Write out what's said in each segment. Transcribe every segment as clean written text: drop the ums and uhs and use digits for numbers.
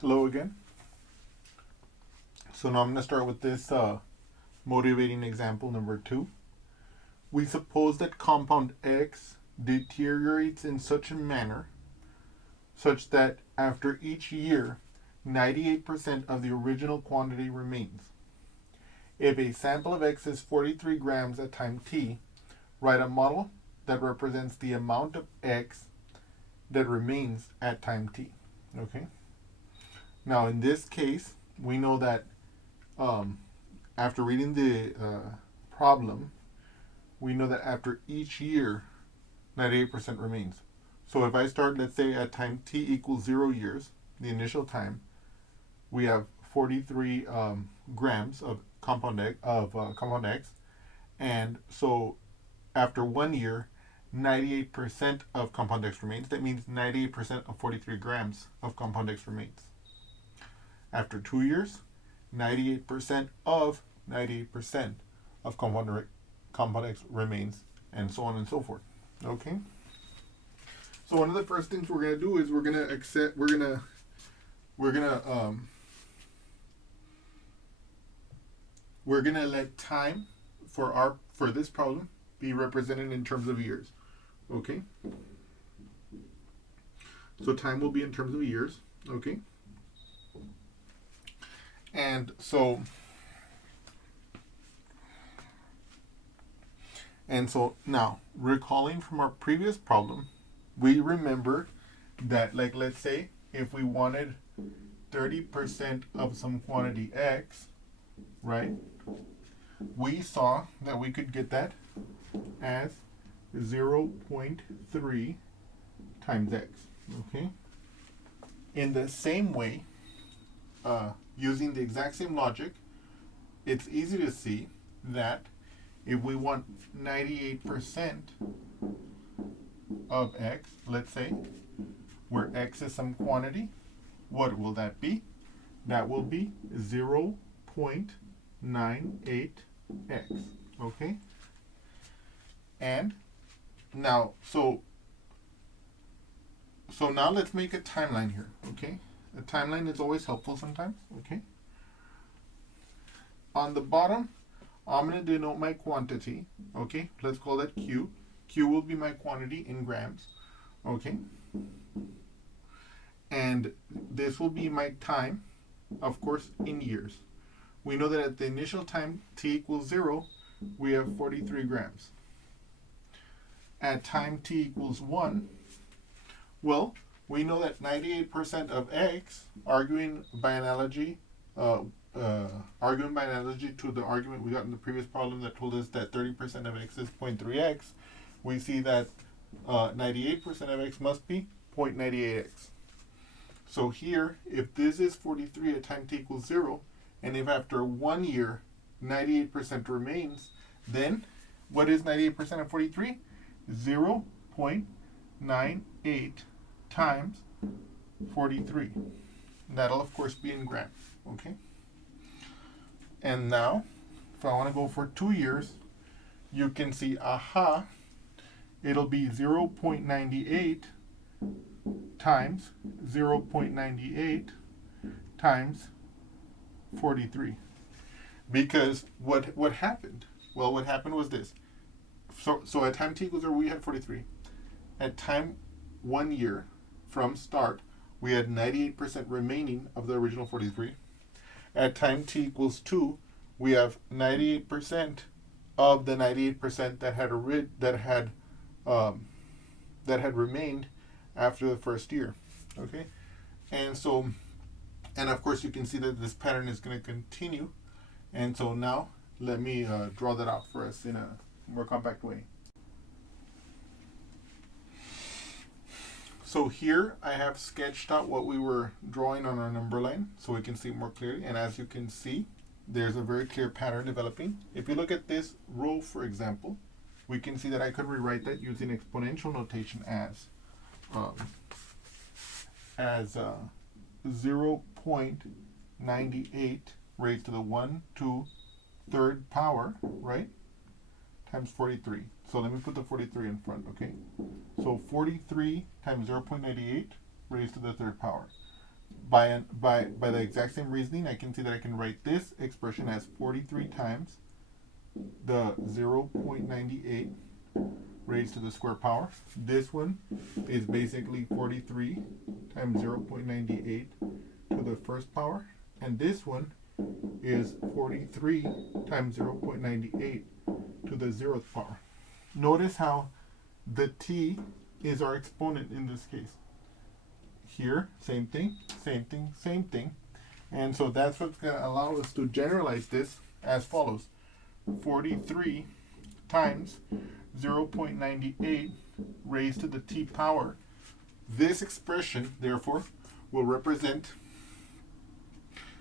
Hello again. So now I'm going to start with this motivating example number 2. We suppose that compound X deteriorates in such a manner such that after each year, 98% of the original quantity remains. If a sample of X is 43 grams at time t, write a model that represents the amount of X that remains at time t. Okay? Now in this case, we know that after reading the problem, we know that after each year, 98% remains. So if I start, let's say, at time t equals 0 years, the initial time, we have 43 grams of compound X, and so after 1 year, 98% of compound X remains. That means 98% of 43 grams of compound X remains. After 2 years, 98% of 98% of compound X remains, and so on and so forth. Okay. So one of the first things we're gonna do is we're gonna let time for this problem be represented in terms of years. Okay. So time will be in terms of years. Okay. And so now, recalling from our previous problem, we remember that, like, let's say if we wanted 30% of some quantity X, right? We saw that we could get that as 0.3 times X. Okay. In the same way, using the exact same logic, it's easy to see that if we want 98% of X, let's say, where X is some quantity, what will that be? That will be 0.98X. Okay? And now, so now let's make a timeline here. Okay? A timeline is always helpful sometimes. Okay? On the bottom, I'm going to denote my quantity. Okay? Let's call that Q. Q will be my quantity in grams. Okay? And this will be my time, of course, in years. We know that at the initial time, t equals 0, we have 43 grams. At time t equals 1, well, we know that 98% of X, arguing by analogy to the argument we got in the previous problem that told us that 30% of X is 0.3X, we see that 98% of X must be 0.98X. So here, if this is 43 at time t equals 0, and if after 1 year 98% remains, then what is 98% of 43? 0.98 times 43. That'll of course be in grams. Okay. And now, if I want to go for 2 years, you can see, it'll be 0.98 times 0.98 times 43. Because what happened? Well, what happened was this. So at time t equals 0, we had 43. At time 1 year from start, we had 98% remaining of the original 43. At time t equals 2, we have 98% of the 98% that had remained after the first year. Okay, and of course you can see that this pattern is going to continue. And so now let me draw that out for us in a more compact way. So here I have sketched out what we were drawing on our number line so we can see more clearly. And as you can see, there's a very clear pattern developing. If you look at this row, for example, we can see that I could rewrite that using exponential notation as 0.98 raised to the 1 to third power, right? Times 43. So let me put the 43 in front, okay? So 43 times 0.98 raised to the third power. by the exact same reasoning, I can see that I can write this expression as 43 times the 0.98 raised to the square power. This one is basically 43 times 0.98 to the first power, and this one is 43 times 0.98 to the 0th power. Notice how the t is our exponent in this case. Here, same thing, same thing, same thing. And so that's what's going to allow us to generalize this as follows. 43 times 0.98 raised to the t power. This expression, therefore, will represent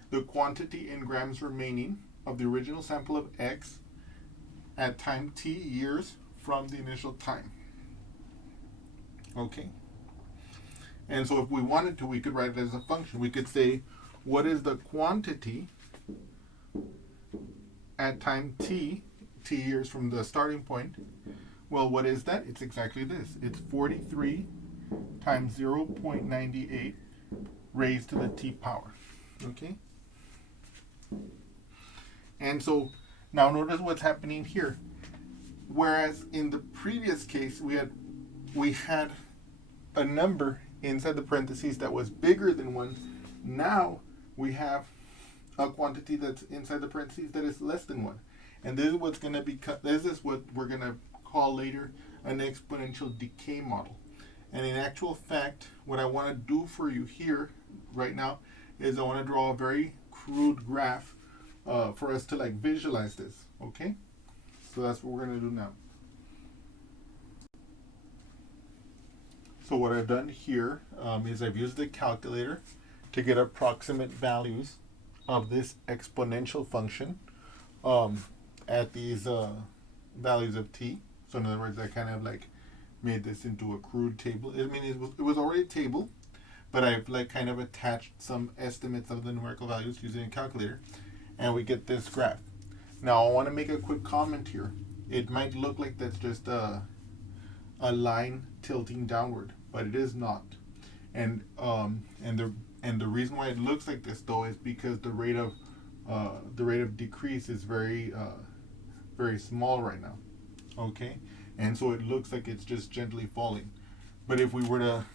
the quantity in grams remaining of the original sample of x at time t years from the initial time. Okay? And so if we wanted to, we could write it as a function. We could say, what is the quantity at time t years from the starting point? Well, what is that? It's exactly this. It's 43 times 0.98 raised to the t power. Okay? And so now notice what's happening here. Whereas in the previous case, we had a number inside the parentheses that was bigger than 1. Now we have a quantity that's inside the parentheses that is less than 1. And this is what's going to be this is what we're going to call later an exponential decay model. And in actual fact, what I want to do for you here right now is I want to draw a very crude graph for us to like visualize this. Okay? So that's what we're going to do now. So what I've done here is I've used the calculator to get approximate values of this exponential function at these values of t. So in other words, I kind of like made this into a crude table. I mean, it was already a table, but I've like kind of attached some estimates of the numerical values using a calculator, and we get this graph. Now I want to make a quick comment here. It might look like that's just a line tilting downward, but it is not. And the reason why it looks like this though is because the rate of decrease is very small right now. Okay, and so it looks like it's just gently falling. But if we were to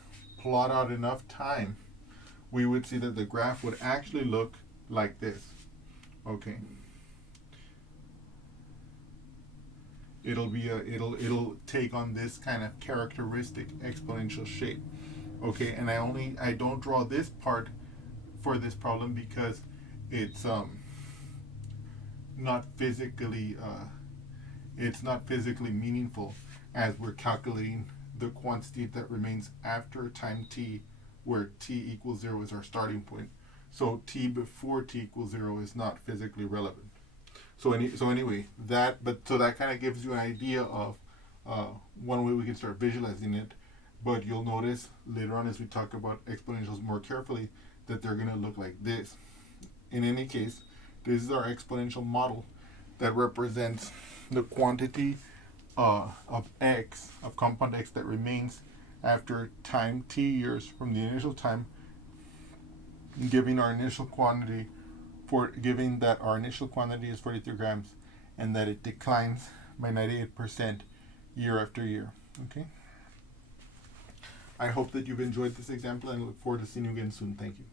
plot out enough time, we would see that the graph would actually look like this. Okay. It'll take on this kind of characteristic exponential shape. Okay, and I don't draw this part for this problem because it's not physically meaningful as we're calculating the quantity that remains after time t, where t equals 0 is our starting point. So t before t equals 0 is not physically relevant. So anyway, that kind of gives you an idea of one way we can start visualizing it. But you'll notice later on as we talk about exponentials more carefully that they're going to look like this. In any case, this is our exponential model that represents the quantity of compound x that remains after time t years from the initial time, giving our initial quantity that our initial quantity is 43 grams and that it declines by 98% year after year. Okay? I hope that you've enjoyed this example and look forward to seeing you again soon. Thank you.